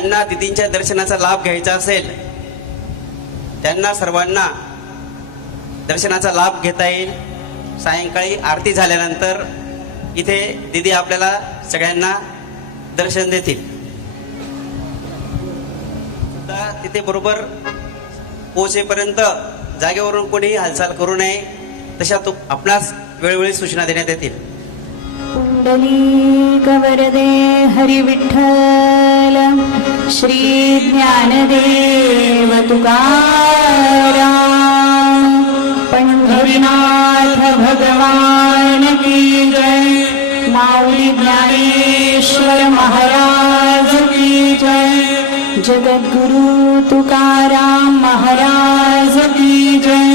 ज्यांना दिदींच्या दर्शनाचा लाभ घ्यायचा असेल त्यांना सर्वांना दर्शनाचा लाभ घेता येईल। सायंकाळी आरती झाल्यानंतर इथे दिदी आपल्याला सगळ्यांना दर्शन देतील। तिथे बरोबर पोहोचेपर्यंत जागेवरून कोणी हालचाल करू नये, तशा आपणास वेळोवेळी सूचना देण्यात येतील। कुंडलीक वरदे हरी विठ्ठल श्री ज्ञानदेव तुकाराम। पंढरीनाथ भगवान की जय। माऊली ज्ञानेश्वर महाराज की जय। जगद्गुरु तुकाराम महाराज की जय।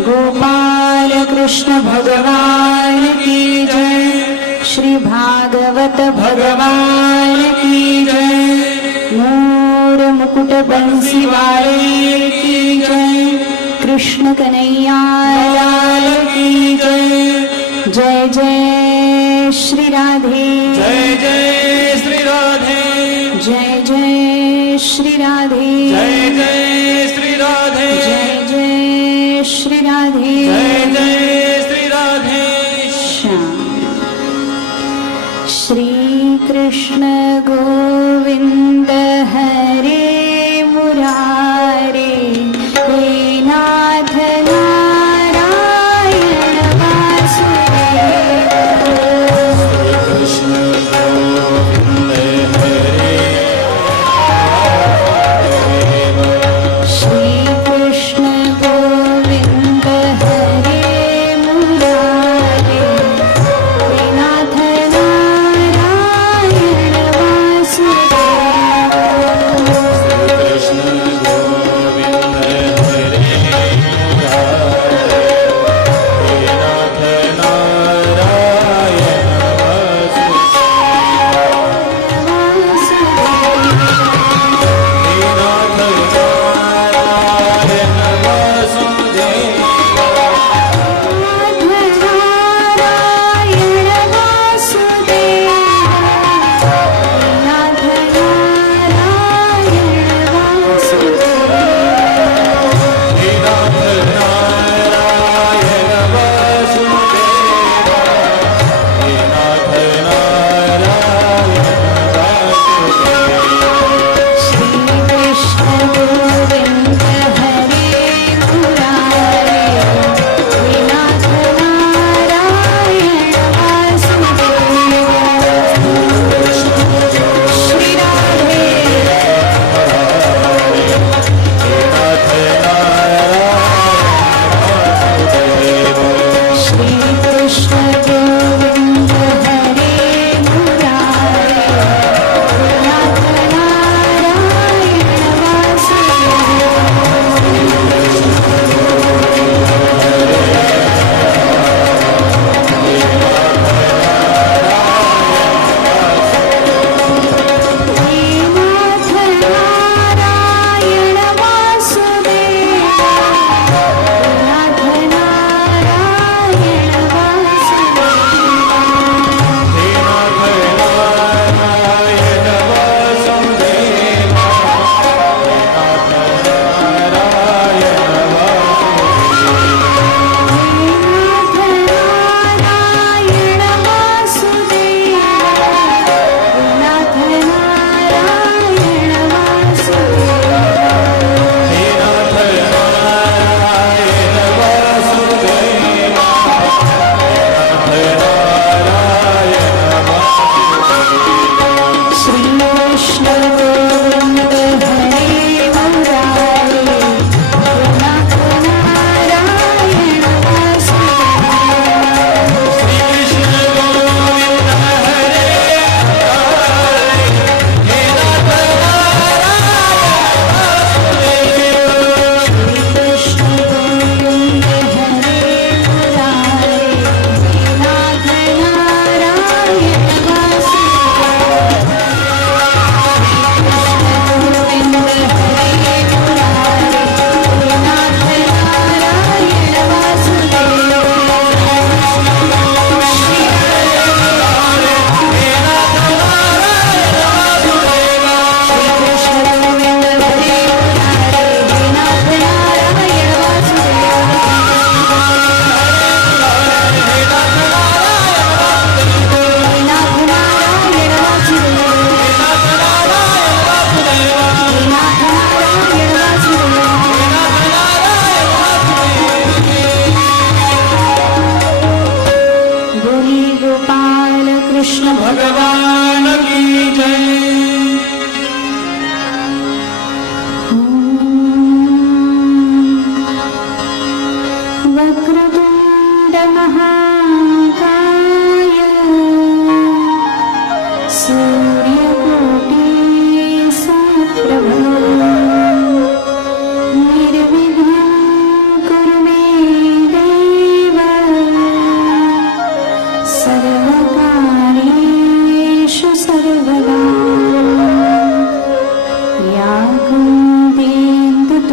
गोपाल कृष्ण भगवान की जय। श्री भागवत भगवान की जय। मोर मुकुट बंसी वाले की जय। कृष्ण कन्हैया लाल की जय। जय जय श्री राधे। जय जय श्री राधे। जय जय श्री राधे। जय जय श्री राधे। जय जय श्री राधे। जय जय श्री राधे। श्री कृष्ण गोविंद हरे मुरारे। हे नाथ नारायण वासुदेव। कृष्ण गोविंद श्री कृष्ण गोविंद हरे मुरारे। हे नाथ नारायण वासुदेव।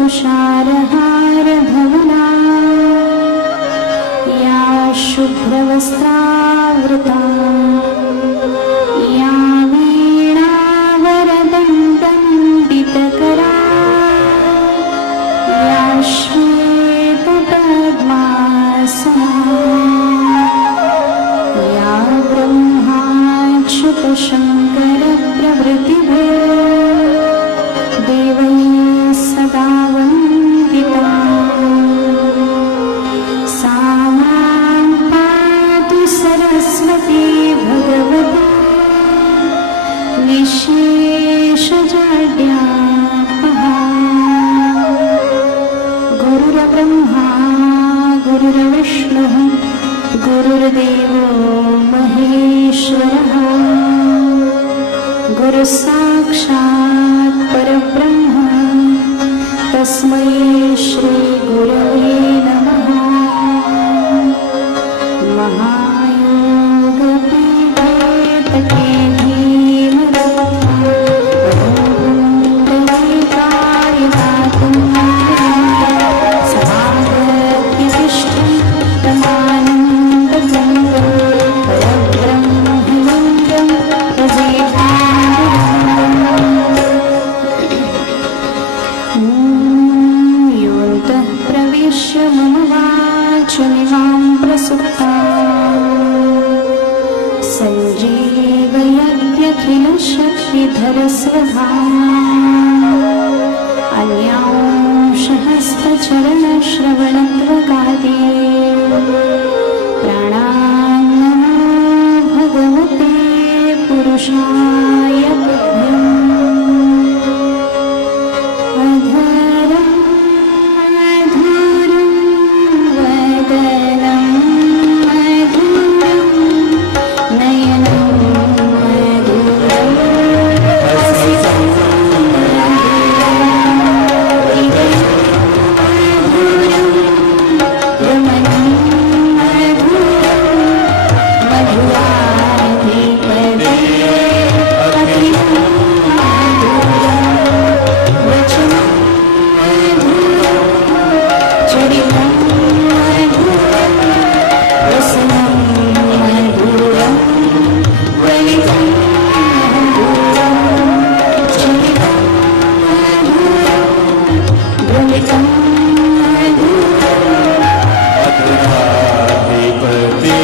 तुषारहार धवला या शुभ्रवस्त्रावृता या वीणावरदण्डमण्डितकरा या श्वेतपद्मासना या ब्रह्माच्युतशङ्करप्रभृतिभिः देवैः सदा वन्दिता सा मां पातु सरस्वती भगवती निःशेषजाड्यापहा गुरुर्ब्रह्मा गुरुर्विष्णुः गुरुर्देवो महेश्वरः गुरुसाक्षात् परब्रह्म तस्मै श्री गुरवे नमः महायोगपीठे तटे धीमहि दातुं सभागत्यतिष्ठं प्रमानन्दगङ्गं परब्रह्मलिङ्गं योऽन्तः प्रविश्य मम वाचमिमां प्रसुप्ता सञ्जीवयत्यखिलशक्तिधरस्वधाम्ना अन्यांशहस्तचरणश्रवणत्वगादि प्राणान्नमो भगवते पुरुषाय तुभ्यम् अधरं मधुरं वदनं मधुरं नयनं मधुरं हसितं मधुरं गमनं मधुरं मधुराधिपते अखिलं वचनं मधुरं चरितं मधुरं रसनं मधुरं वलितं मधुरं चरितं मधुरं भ्रमितं मधुरं अधिपति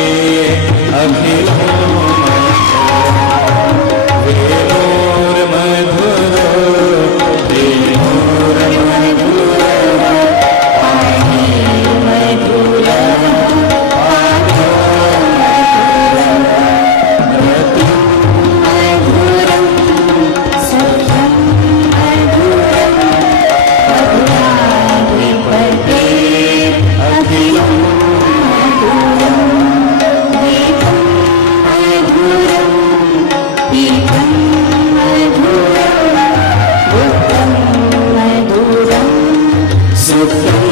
मधुरं सत्यं मधुरं मधुराधिपते अखिलं मधुरं दीपं मधुरं पीतं मधुरं बुद्धं मधुरं सुखं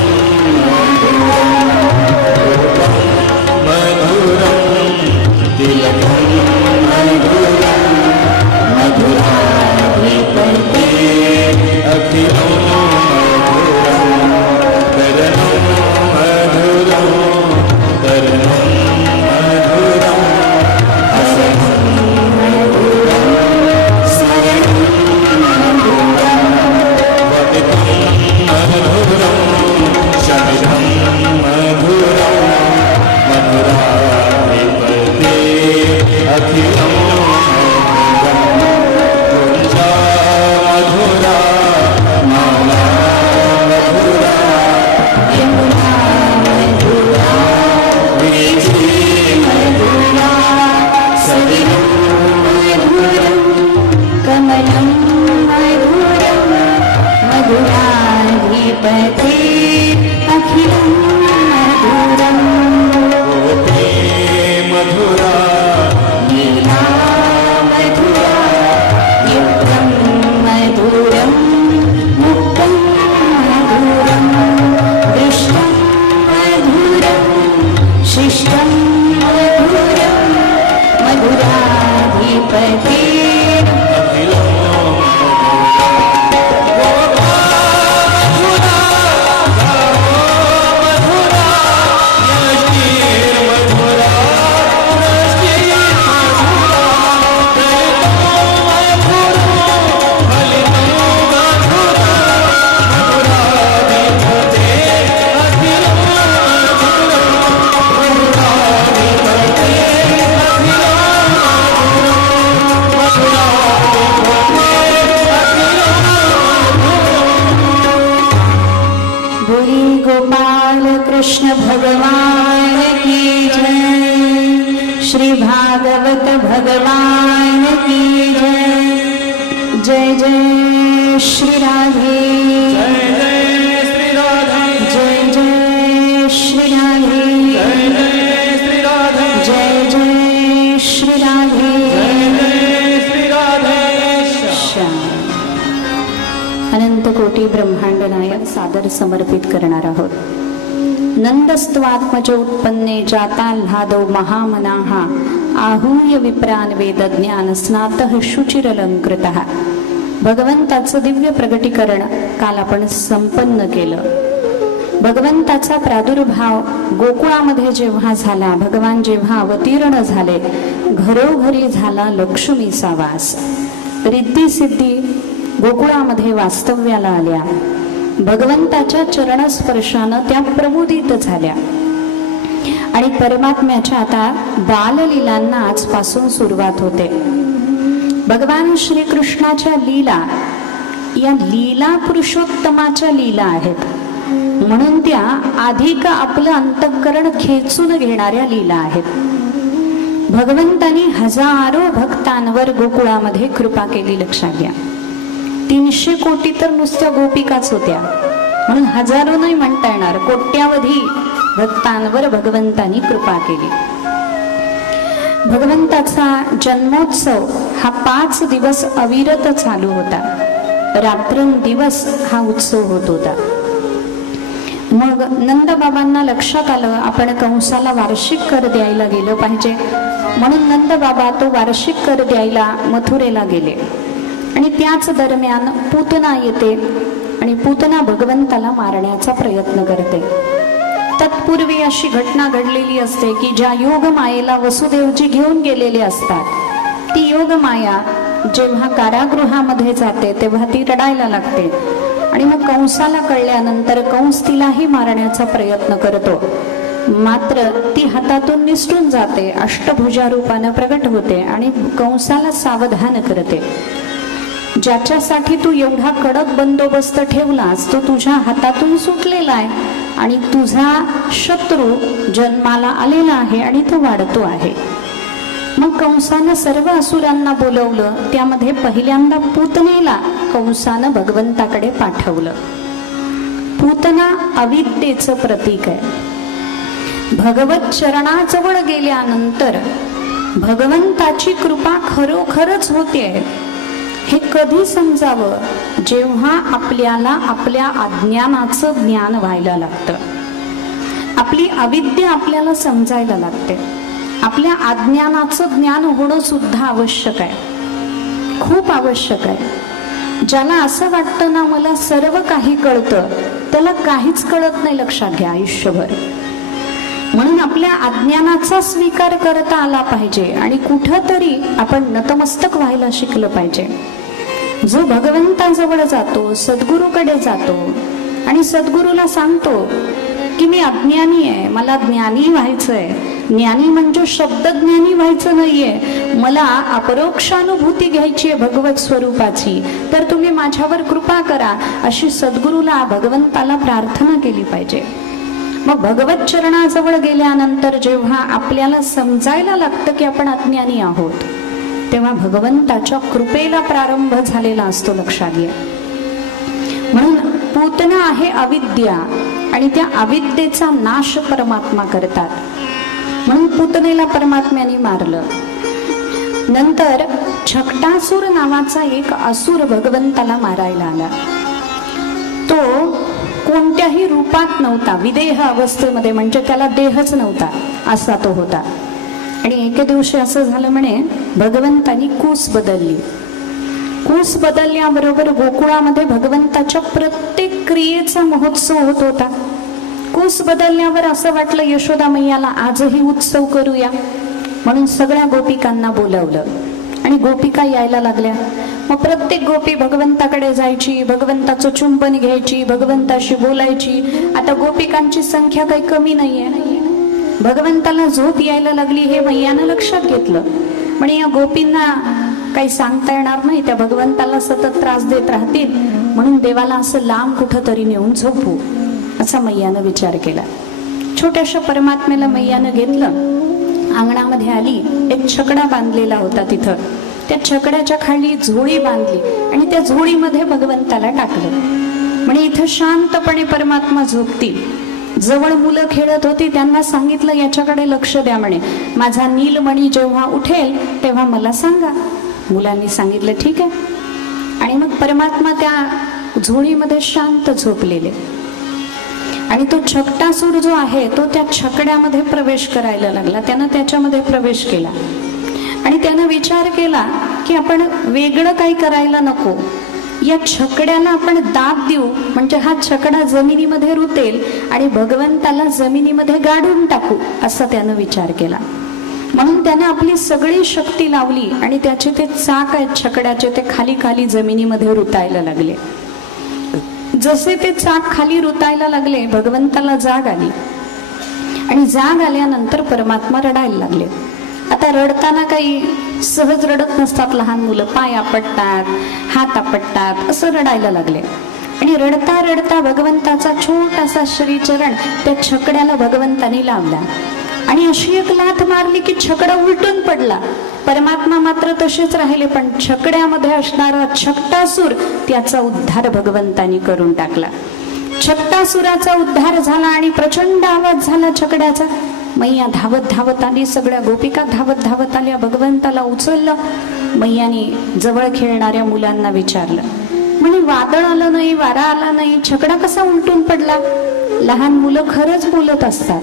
मधुराधिपते मधुरं बोली गोपाल कृष्ण भगवान की जय। श्री भागवत भगवान की जय। जय जय श्री राधे। जय जय श्री राधे। जय जय श्री राधे। जय जय श्री राधे। जय जय श्री राधे। जय जय श्री राधे। अनंत कोटी ब्रह्मांड नायक सादर समर्पित करणार आहोत। नंदस्त्वात्मज उत्पन्ने जाताल्हादो महामनाहा आहूय विप्रान वेदज्ञान स्नातः शुचिरलंकृतः। भगवंताचं दिव्य प्रगटीकरण काल आपण संपन्न केलं। भगवंताचा प्रादुर्भाव गोकुळामध्ये जेव्हा झाला, भगवान जेव्हा अवतीर्ण झाले, घरोघरी झाला लक्ष्मीचा वास। रिद्धी सिद्धी गोकुळामध्ये वास्तव्याला आल्या। भगवंताच्या चरणस्पर्शानं त्या प्रमुदित झाल्या आणि परमात्म्याच्या आता बाललीलांना आजपासून सुरुवात होते। भगवान श्रीकृष्णाच्या लीला या लीला पुरुषोत्तमाच्या लीला आहेत, म्हणून त्या अधिक आपलं अंतःकरण खेचून घेणाऱ्या लीला आहेत। भगवंतानी हजारो भक्तांवर गोकुळामध्ये कृपा केली, लक्षात घ्या। 300 कोटी तर नुसत्या गोपिकाच होत्या, म्हणून हजारो नाही म्हणता येणार, कोट्यावधी भक्तांवर भगवंतानी कृपा केली। भगवंताचा जन्मोत्सव हा 5 दिवस अविरत चालू होता। रात्रंदिवस हा उत्सव होत होता। मग नंदबाबांना लक्षात आलं आपण कंसाला वार्षिक कर द्यायला गेलं पाहिजे, म्हणून नंदबाबा तो वार्षिक कर द्यायला मथुरेला गेले। आणि त्याच दरम्यान पूतना येते आणि पूतना भगवंताला मारण्याचा प्रयत्न करते। तत्पूर्वी अशी घटना घडलेली असते की ज्या योगमायेला वसुदेवजी घेऊन गेलेले असतात, ती योगमाया जेव्हा कारागृहामध्ये जाते तेव्हा ती रडायला लागते आणि मग कंसाला कळल्यानंतर कंस तिलाही मारण्याचा प्रयत्न करतो, मात्र ती हातातून निसटून जाते, अष्टभुजा रूपानं प्रगट होते आणि कंसाला सावधान करते। ज्याच्यासाठी तू एवढा कडक बंदोबस्त ठेवलास तो तुझ्या हातातून सुटलेला आहे आणि तुझा शत्रू जन्माला आलेला आहे आणि तो वाढतो आहे। मग कंसानं सर्व असुरांना बोलवलं, त्यामध्ये पहिल्यांदा पूतनेला कंसानं भगवंताकडे पाठवलं। पूतना अविद्येचं प्रतीक आहे। भगवत चरणाजवळ गेल्यानंतर भगवंताची कृपा खरोखरच होते। हे कधी समजावं, जेव्हा आपल्याला आपल्या अज्ञानाचं ज्ञान व्हायला लागतं, आपली अविद्या आपल्याला समजायला लागते। आपल्या अज्ञानाचं ज्ञान होणं सुद्धा आवश्यक आहे, खूप आवश्यक आहे। ज्याला असं वाटतं ना मला सर्व काही कळतं, त्याला काहीच कळत नाही, लक्षात घ्या, आयुष्यभर। म्हणून आपल्या अज्ञानाचा स्वीकार करता आला पाहिजे आणि कुठंतरी आपण नतमस्तक व्हायला शिकलं पाहिजे। जो भगवंताजवळ जातो, सद्गुरूकडे जातो आणि सद्गुरूला सांगतो की मी अज्ञानी आहे, मला ज्ञानी व्हायचंय। ज्ञानी म्हणजे शब्दज्ञानी व्हायचं नाहीये, मला अपरोक्षानुभूती घ्यायची आहे भगवत स्वरूपाची, तर तुम्ही माझ्यावर कृपा करा, अशी सद्गुरूला भगवंताला प्रार्थना केली पाहिजे। मग भगवत चरणाजवळ गेल्यानंतर जेव्हा आपल्याला समजायला लागतं की आपण अज्ञानी आहोत, तेव्हा भगवंताच्या कृपेला प्रारंभ झालेला असतो, लक्षात घ्या। म्हणून पूतना आहे अविद्या आणि त्या अविद्येचा नाश परमात्मा करतात, म्हणून पूतनेला परमात्म्याने मारलं। नंतर छकटासूर नावाचा एक असुर भगवंताला मारायला आला। तो कोणत्याही रूपात नव्हता, विदेह अवस्थेमध्ये, म्हणजे त्याला देहच नव्हता असा तो होता। आणि एके दिवशी असं झालं, म्हणे भगवंतानी कूस बदलली। कूस बदलल्याबरोबर गोकुळामध्ये भगवंताच्या प्रत्येक क्रियेचा महोत्सव होत होता। कूस बदलल्यावर असं वाटलं यशोदा मैयाला आजही उत्सव करूया, म्हणून सगळ्या गोपिकांना बोलवलं आणि गोपिका यायला लागल्या। मग प्रत्येक गोपी भगवंताकडे जायची, भगवंताचं चुंबन घ्यायची, भगवंताशी बोलायची। आता गोपिकांची संख्या काही कमी नाहीये। भगवंताला झोप यायला लागली हे मैयानं लक्षात घेतलं, म्हणे या गोपींना काही सांगता येणार नाही, त्या भगवंताला सतत त्रास देत राहतील, म्हणून देवाला असं लांब कुठंतरी नेऊन झोपू, असा मैयानं विचार केला. छोट्याशा परमात्म्याला मैयानं घेतलं, अंगणामध्ये आली, एक छकडा बांधलेला होता तिथं. त्या छकड्याच्या खाली झोळी बांधली आणि त्या झोळीमध्ये भगवंताला टाकलं. म्हणे इथं शांतपणे परमात्मा झोपतील. जवळ मुलं खेळत होती, त्यांना सांगितलं याच्याकडे लक्ष द्या म्हणे, माझा नीलमणी जेव्हा उठेल तेव्हा मला सांगा. मुलांनी सांगितलं ठीक आहे. आणि मग परमात्मा त्या झोळीमध्ये शांत झोपलेले आणि तो छकटासूर जो आहे तो त्या छकड्यामध्ये प्रवेश करायला लागला. त्यानं त्याच्यामध्ये प्रवेश केला आणि त्यानं विचार केला की आपण वेगळं काही करायला नको, या छकड्याला आपण दाब देऊ, म्हणजे हा छकडा जमिनीमध्ये रुतेल आणि भगवंताला जमिनीमध्ये गाडून टाकू, असा त्यानं विचार केला. म्हणून त्याने आपली सगळी शक्ती लावली आणि त्याचे ते चाक आहेत छकड्याचे, ते खाली खाली जमिनीमध्ये रुतायला लागले. जसे ते चाक खाली रुतायला लागले, भगवंताला जाग आली आणि जाग आल्यानंतर परमात्मा रडायला लागले. आता रडताना काही सहज रडत नसतात लहान मुलं, पाय आपटतात, हात आपटतात, असं रडायला लागले. आणि रडता रडता भगवंताचा छोटासा श्रीचरण त्या छकड्याला भगवंताने लावला आणि अशी एक लाथ मारली की छकडा उलटून पडला. परमात्मा मात्र तसेच राहिले, पण छकड्यामध्ये असणारा छकटासूर त्याचा उद्धार भगवंतानी करून टाकला. छकटासुराचा उद्धार झाला आणि प्रचंड आवाज झाला छकड्याचा. मैया धावत धावत आली, सगळ्या गोपिका धावत धावत आल्या, भगवंताला उचललं. मैयाने जवळ खेळणाऱ्या मुलांना विचारलं, म्हणे वादळ आलं नाही, वारा आला नाही, छकडा कसा उलटून पडला? लहान मुलं खरंच बोलत असतात.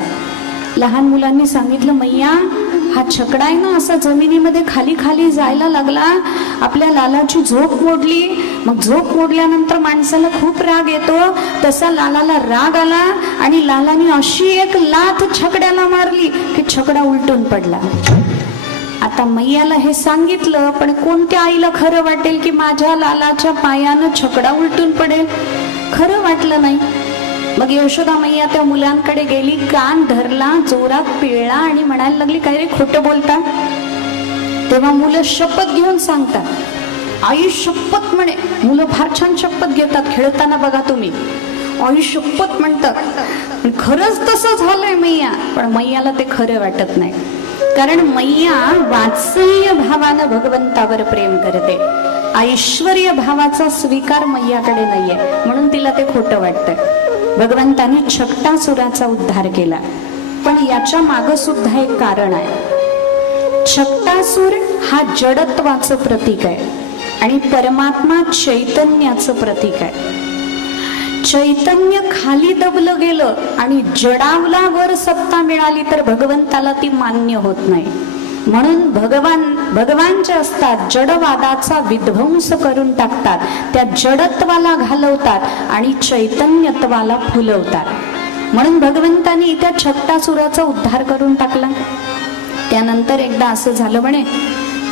लहान मुलांनी सांगितलं, मैया हा छकडा आहे ना असा जमिनीमध्ये खाली खाली जायला लागला, आपल्या लालाची झोप मोडली, मग झोप मोडल्यानंतर माणसाला खूप राग येतो, तसा लालाला राग आला आणि लालाने अशी एक लाथ छकड्याला मारली की छकडा उलटून पडला. आता मैयाला हे सांगितलं, पण कोणत्या आईला खरं वाटेल की माझ्या लालाच्या पायानं छकडा उलटून पडेल? खरं वाटलं नाही. मग यशोदा मैया त्या मुलांकडे गेली, कान धरला, जोरात पिळला आणि म्हणायला लागली, काय रे खोटं बोलता? तेव्हा मुलं शपथ घेऊन सांगतात, आई शपथ म्हणे. मुलं फार छान शपथ घेतात खेळताना, बघा तुम्ही, आई शपथ म्हणतात. पण खरंच तसं झालंय मैया, पण मैयाला ते खरं वाटत नाही, कारण मैया वात्सल्य भावानं भगवंतावर प्रेम करते. ऐश्वर्य भावाचा स्वीकार मैयाकडे नाहीये, म्हणून तिला ते खोटं वाटतंय. भगवंताने छकटासुराचा उद्धार केला, पण याच्या मागे सुद्धा एक कारण आहे. छकटासूर हा जडत्वाचं प्रतीक आहे आणि परमात्मा चैतन्याचं प्रतीक आहे. चैतन्य खाली दबलं गेलं आणि जडावला वर सत्ता मिळाली तर भगवंताला ती मान्य होत नाही. म्हणून भगवान जे असतात जडवादाचा विध्वंस करून टाकतात, त्या जडत्वाला घालवतात आणि चैतन्यत्वाला फुलवतात. म्हणून भगवंतानी त्या छकटासुराचा उद्धार करून टाकला. त्यानंतर एकदा असं झालं म्हणे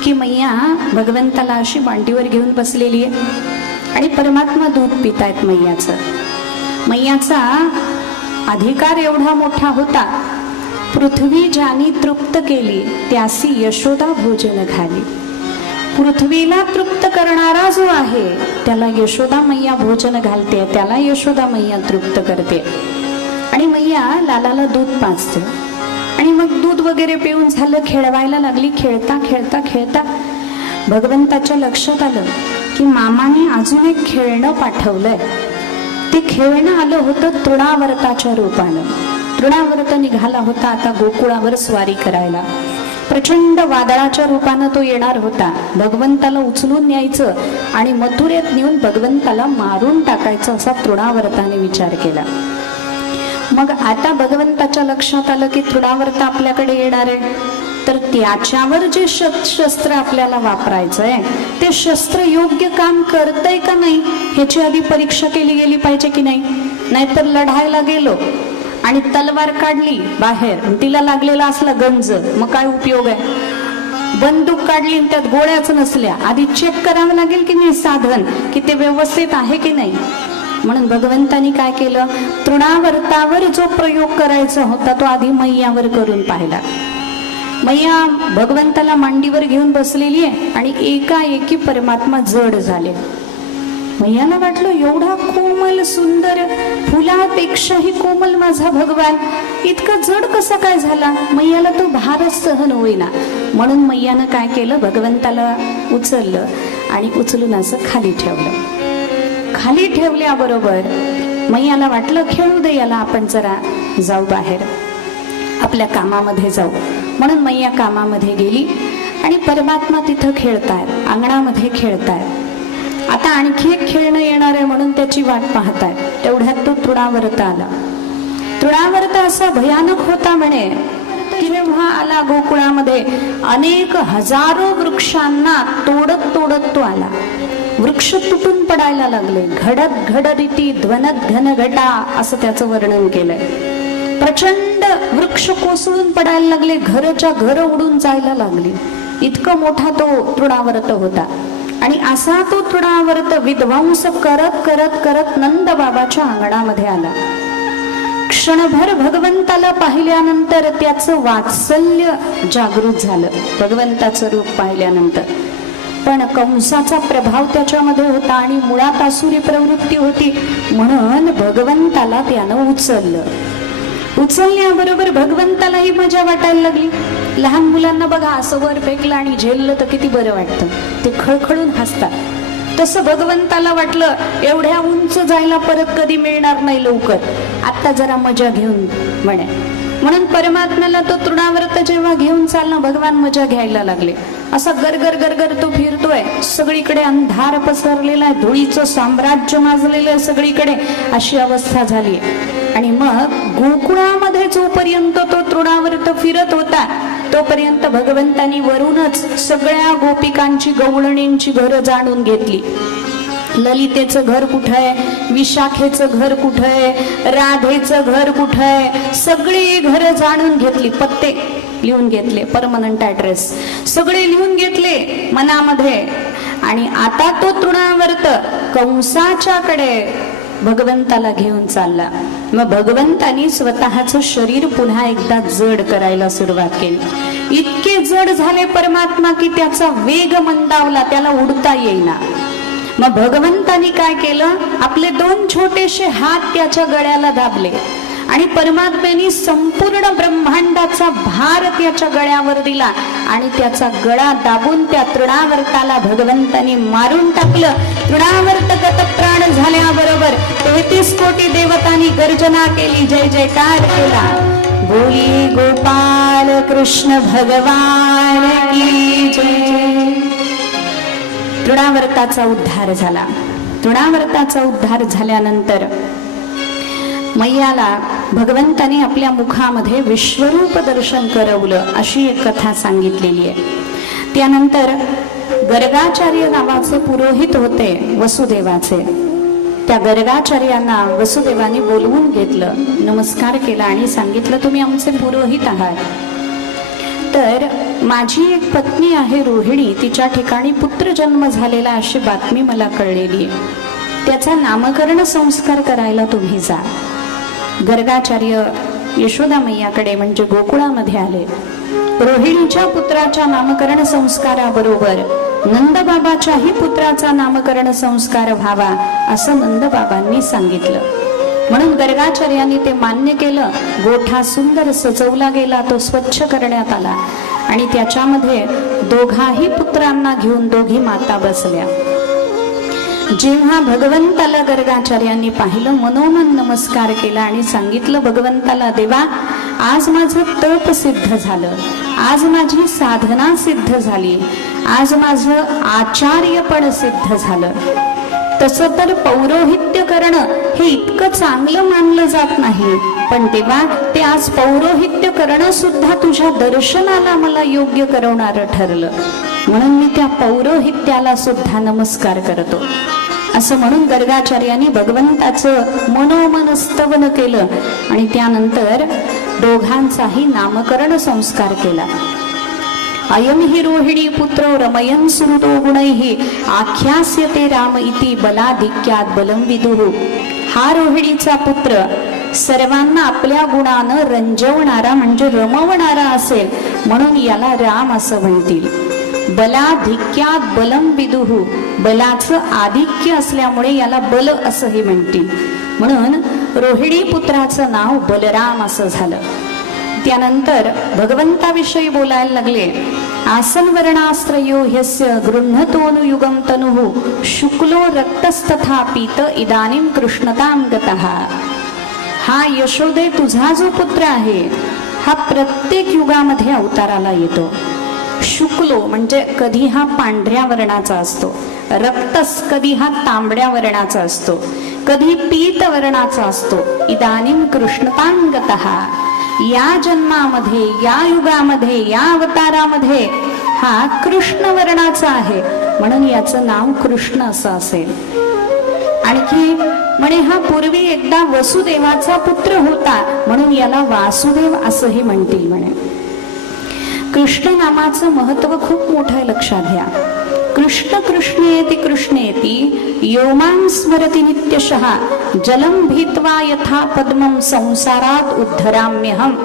की मैया भगवंताला अशी मांडीवर घेऊन बसलेली आहे आणि परमात्मा दूध पितायत मैयाचं. मैयाचा अधिकार एवढा मोठा होता, पृथ्वी ज्यानी तृप्त केली त्यासी यशोदा भोजन घाली. पृथ्वीला तृप्त करणारा जो आहे त्याला यशोदा मैया भोजन घालते, त्याला यशोदा मैया तृप्त करते. आणि मैया लालाला दूध पाजते आणि मग दूध वगैरे पिऊन झालं, खेळवायला लागली. खेळता खेळता खेळता भगवंताच्या लक्षात आलं की मामाने अजून एक खेळणं पाठवलंय. ते खेळणं आलं होतं तृणावर्ताच्या रूपानं. तृणावर्त निघाला होता आता गोकुळावर स्वारी करायला. प्रचंड वादळाच्या रूपानं तो येणार होता. भगवंताला उचलून न्यायचं आणि मथुरेत नेऊन भगवंताला मारून टाकायचं, असा तृणावर्ताने विचार केला. मग आता भगवंताच्या लक्षात आलं की तृणावर्त आपल्याकडे येणार आहे, तर त्याच्यावर जे शस्त्र आपल्याला वापरायचं आहे ते शस्त्र योग्य काम करतंय का नाही ह्याची आधी परीक्षा केली गेली पाहिजे की नाही. नाहीतर लढायला गेलो आणि तलवार काढली बाहेर, तिला लागलेला असला गंज, मग काय उपयोग आहे? बंदूक काढली आणि त्यात गोळ्याच नसल्या, आधी चेक करावं लागेल की नाही साधन, की ते व्यवस्थित आहे की नाही. म्हणून भगवंतानी काय केलं, तृणावर्तावर जो प्रयोग करायचा होता तो आधी मैयावर करून पाहिला. मैया भगवंताला मांडीवर घेऊन बसलेली आहे आणि एकाएकी परमात्मा जड झाले. मैयाला वाटलं एवढा कोमल सुंदर, फुलापेक्षाही कोमल माझा भगवान इतका जड कसा काय झाला. मैयाला तो भारच सहन होईना. म्हणून मैयानं काय केलं, भगवंताला उचललं आणि उचलून असं खाली ठेवलं. खाली ठेवल्याबरोबर मैयाला वाटलं खेळू दे याला, आपण जरा जाऊ बाहेर, आपल्या कामामध्ये जाऊ. म्हणून मैया कामामध्ये गेली आणि परमात्मा तिथं खेळतायत, अंगणामध्ये खेळतायत. आता आणखी एक खेळणं येणार आहे म्हणून त्याची वाट पाहताय. तेवढ्यात तो तृणावर्त आला. तृणावर्त असा भयानक होता म्हणे, जेव्हा आला गोकुळामध्ये अनेक हजारो वृक्षांना तोडत तोडत तो आला. वृक्ष तुटून पडायला लागले. घडत घडरिती ध्वनत घनघटा असं त्याचं वर्णन केलंय. प्रचंड वृक्ष कोसळून पडायला लागले, घरच्या घर उडून जायला लागले. इतकं मोठा तो तृणावर्त होता. आणि असा तो तृणावर्त विध्वंस करत करत करत नंद बाबाच्या अंगणामध्ये आला. क्षणभर भगवंताला पाहिल्यानंतर त्याचं वात्सल्य जागृत झालं, भगवंताचं रूप पाहिल्यानंतर. पण कंसाचा प्रभाव त्याच्यामध्ये होता आणि मुळात आसुरी प्रवृत्ती होती. म्हणून भगवंताला त्यानं उचललं. उचलल्याबरोबर भगवंतालाही मजा वाटायला लागली. लहान मुलांना बघा, असं वर फेकलं आणि झेललं तर किती बरं वाटतं, ते खळखळून हसतात. तसं भगवंताला वाटलं एवढ्या उंच जायला परत कधी मिळणार नाही लवकर, आता जरा मजा घेऊन म्हणे. म्हणून परमात्म्याला तो तृणावर्त जेव्हा घेऊन चालणं, भगवान मजा घ्यायला लागले. असा गरगर गरगर तो फिरतोय. सगळीकडे अंधार पसरलेला आहे, धुळीचं साम्राज्य माजलेलं आहे सगळीकडे, अशी अवस्था झाली. आणि मग गोकुळामध्ये जोपर्यंत तो तृणावर्त फिरत होता तोपर्यंत भगवंतानी वरूनच सगळ्या गोपिकांची, गवळणींची घरं जाणून घेतली. ललितेचं घर कुठं आहे, विशाखेचं घर कुठं आहे, राधेचं घर कुठं आहे, सगळी घरं जाणून घेतली. पत्ते लिहून घेतले, परमनंट ऍड्रेस सगळे लिहून घेतले मनामध्ये. आणि आता तो तृणावर्त कंसाच्याकडे भगवंताला घेऊन चालला. मग भगवंतानी स्वतःचं शरीर पुन्हा एकदा जड करायला सुरुवात केली. इतके जड झाले परमात्मा की त्याचा वेग मंदावला, त्याला उडता येईना. मग भगवंतानी काय केलं, आपले 2 छोटेसे हात त्याच्या गळ्याला दाबले आणि परमात्म्याने संपूर्ण ब्रह्मांडाचा भार त्याच्या गळ्यावर दिला आणि त्याचा गळा दाबून त्या तृणावर्ताला भगवंतानी मारून टाकलं. तृणावर्त गतप्राण झाल्याबरोबर 33 कोटी देवतांनी गर्जना केली, जय जयकार केला. बोली गोपाल कृष्ण भगवान की जय. तृणावर्ताचा उद्धार झाला. तृणावर्ताचा उद्धार झाल्यानंतर मैयाला भगवंताने आपल्या मुखामध्ये विश्वरूप दर्शन करवलं, अशी एक कथा सांगितलेली आहे. त्यानंतर गर्गाचार्य नावाचे पुरोहित होते वसुदेवाचे. त्या गर्गाचार्यांना वसुदेवाने बोलवून घेतलं, नमस्कार केला आणि सांगितलं, तुम्ही आमचे पुरोहित आहात, तर माझी एक पत्नी आहे रोहिणी, तिच्या ठिकाणी पुत्र जन्म झालेला अशी बातमी मला कळलेली आहे. त्याचा नामकरण संस्कार करायला तुम्ही जा. गर्गाचार्य यशोदा मैयाकडे म्हणजे गोकुळामध्ये आले. रोहिणीच्या पुत्राच्या नामकरण संस्काराबरोबर नंदबाबाच्याही पुत्राचा नामकरण संस्कार व्हावा असं नंदबाबांनी सांगितलं. म्हणून गर्गाचार्यांनी ते मान्य केलं. गोठा सुंदर सजवला गेला, तो स्वच्छ करण्यात आला आणि त्याच्यामध्ये दोघाही पुत्रांना घेऊन दोघी माता बसल्या. जेव्हा भगवंताला गर्गाचार्यांनी पाहिलं, मनोमन नमस्कार केला आणि सांगितलं भगवंताला, देवा आज माझं तप सिद्ध झालं, आज माझी साधना सिद्ध झाली, आज माझं आचार्यपण सिद्ध झालं. तसं तर पौरोहित्य करणं हे इतकं चांगलं मानलं जात नाही, पण देवा ते आज पौरोहित्य करणं सुद्धा तुझ्या दर्शनाला मला योग्य करवणारं ठरलं, म्हणून मी त्या पौरोहित्याला सुद्धा नमस्कार करतो. असं म्हणून गर्गाचार्यांनी भगवंताचं मनोमन स्तवन केलं आणि त्यानंतर दोघांचाही नामकरण संस्कार केला. अयम हि रोहिणी पुत्रो रमयन सुहृतो गुणैः आख्यास्यते राम इति बलाधिक्यात बलम विदुः. हा रोहिणीचा पुत्र सर्वांना आपल्या गुणानं रंजवणारा म्हणजे रमवणारा असेल म्हणून याला राम असं म्हणतील. बलाधिक्यात बलम विदुः, बलाचं आधिक्य असल्यामुळे याला बल असंही म्हणतील. म्हणून रोहिणी पुत्राचं नाव बलराम असं झालं. त्यानंतर भगवंताविषयी बोलायला लागले. आसन वर्णास्त्रयो ह्यस्य गृह्णतोनुयुगं तनुः शुक्लो रक्तस्तथा पीत इदानीं कृष्णतां गतः. हा यशोदे तुझा जो पुत्र आहे हा प्रत्येक युगामध्ये अवताराला येतो. शुक्लो म्हणजे कधी हा पांढऱ्या वर्णाचा असतो, रक्तस कधी हा तांबड्या वर्णाचा असतो, कधी पीत वर्णाचा असतो. इदानीं कृष्णतां गतः. या जन्मामध्ये, या युगामध्ये, या अवतारामध्ये हा कृष्ण वर्णाचा आहे म्हणून याचं नाव कृष्ण असं असेल. आणखी म्हणे हा पूर्वी एकदा वसुदेवाचा पुत्र होता म्हणून याला वासुदेव असंही म्हणतील म्हणे. कृष्ण नामाचं महत्व खूप मोठं आहे, लक्षात घ्या. कृष्ण कृष्णेति कृष्णेति यो मां स्मरति नित्यशः जलम भीत्वा यथा पद्मं संसारात उद्धराम्यहम.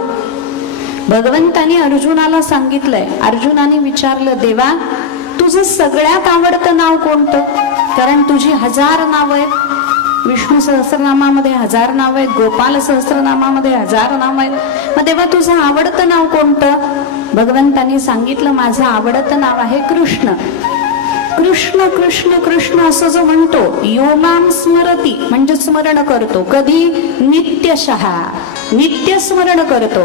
भगवंतानी अर्जुनाला सांगितलंय. अर्जुनाने विचारलं, देवा तुझं सगळ्यात आवडतं नाव कोणतं? कारण तुझी 1000 नावं आहेत. विष्णू सहस्रनामामध्ये 1000 नाव आहेत, गोपाल सहस्रनामामध्ये 1000 नाव आहेत. मग देवा तुझं आवडतं नाव कोणतं? भगवंतानी सांगितलं, माझं आवडतं नाव आहे कृष्ण. कृष्ण कृष्ण कृष्ण असं जो म्हणतो, यो मां स्मरती म्हणजे स्मरण करतो. कधी? नित्यशः, नित्य स्मरण करतो.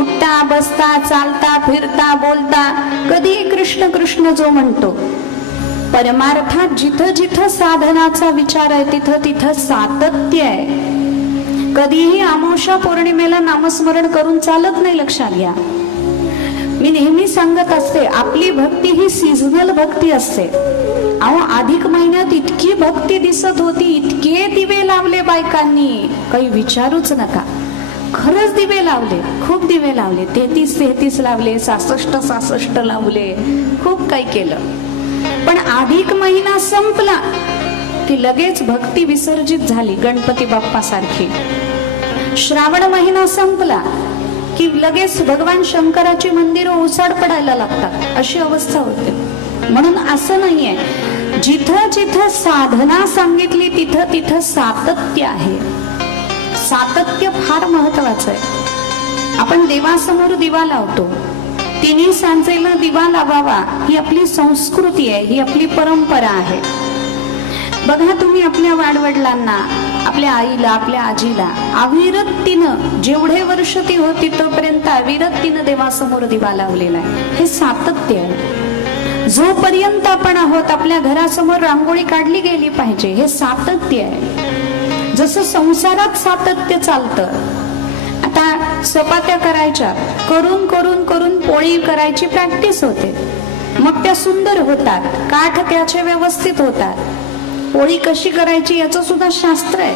उठता बसता चालता फिरता बोलता कधी कृष्ण कृष्ण जो म्हणतो. परमार्थात जिथं जिथं साधनाचा विचार आहे तिथं तिथं सातत्य आहे. कधीही अमावस्या पौर्णिमेला नामस्मरण करून चालत नाही, लक्षात घ्या. मी नेहमी सांगत असते आपली भक्ती ही सीझनल भक्ती असते. अहो अधिक महिन्यात इतकी भक्ती दिसत होती, इतके दिवे लावले बायकांनी काही विचारूच नका. खरंच दिवे लावले, खूप दिवे लावले. 33 लावले, 66 लावले, खूप काही केलं. पण अधिक महिना संपला की लगेच भक्ती विसर्जित झाली, गणपती बाप्पा सारखी. श्रावण महिना संपला की लगेच भगवान शंकराची मंदिरं उसाड पडायला लागतात, अशी अवस्था होते. म्हणून असं नाहीये, जिथं जिथं साधना सांगितली तिथं तिथं सातत्य आहे. सातत्य फार महत्वाचं आहे. आपण देवासमोर दिवा लावतो, तिन्ही सांजेला दिवा लावावा ही आपली संस्कृती आहे, ही आपली परंपरा आहे. बघा तुम्ही आपल्या वाडवडिलांना, आपल्या आईला, आपल्या आजीला अविरतीनं जेवढे वर्ष ती होती तोपर्यंत अविरतीनं देवासमोर दिवा लावलेला आहे. हे सातत्य आहे. जोपर्यंत आपण आहोत आपल्या घरासमोर रांगोळी काढली गेली पाहिजे, हे सातत्य आहे. जसं संसारात सातत्य चालतं. आता चपात्या करायच्या, करून करून करून पोळी करायची प्रॅक्टिस होते, मग त्या सुंदर होतात, काठ त्याचे व्यवस्थित होतात. पोळी कशी करायची याचं सुद्धा शास्त्र आहे.